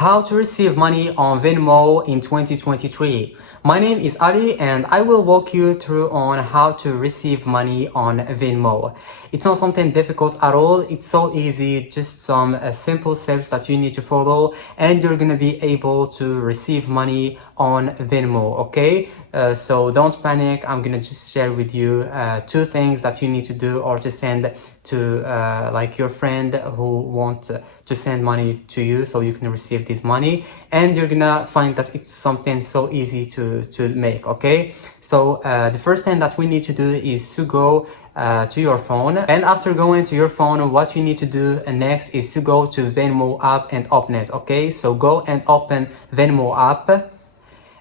How to receive money on Venmo in 2023. My name is Ali and I will walk you through on how to receive money on Venmo. It's not something difficult at all. It's so easy, just some simple steps that you need to follow and you're gonna be able to receive money on Venmo, okay? So don't panic. I'm gonna just share with you two things that you need to do or to send to like your friend who wants to send money to you so you can receive this money, and you're gonna find that it's something so easy to make. Okay, so the first thing that we need to do is to go to your phone, and after going to your phone, what you need to do next is to go to Venmo app and open it. Okay, so go and open Venmo app.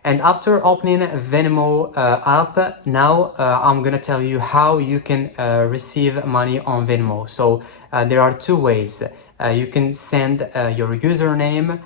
And after opening Venmo app, now I'm gonna tell you how you can receive money on Venmo. So there are two ways. You can send your username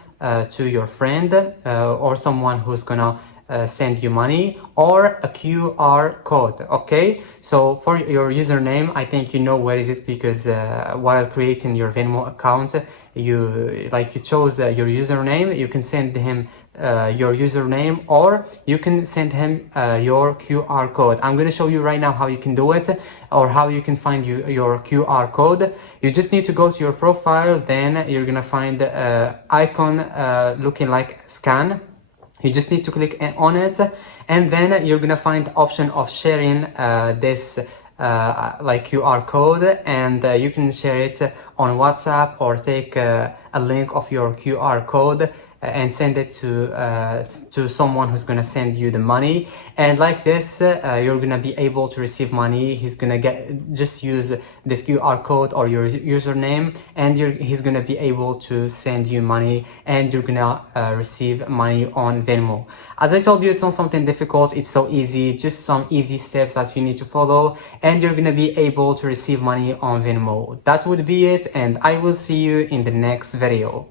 to your friend or someone who's gonna send you money, or a QR code. Okay, so for your username, I think you know where is it, because while creating your Venmo account, you chose your username. You can send him your username, or you can send him your QR code. I'm going to show you right now how you can do it, or how you can find your QR code. You just need to go to your profile, then you're going to find the icon looking like scan. You just need to click on it, and then you're gonna find the option of sharing this like QR code, and you can share it on WhatsApp, or take a link of your QR code and send it to someone who's gonna send you the money. And like this, you're gonna be able to receive money. He's gonna just use this QR code or your username, and he's gonna be able to send you money, and you're gonna receive money on Venmo. As I told you, it's not something difficult. It's so easy, just some easy steps that you need to follow, and you're gonna be able to receive money on Venmo. That would be it, and I will see you in the next video.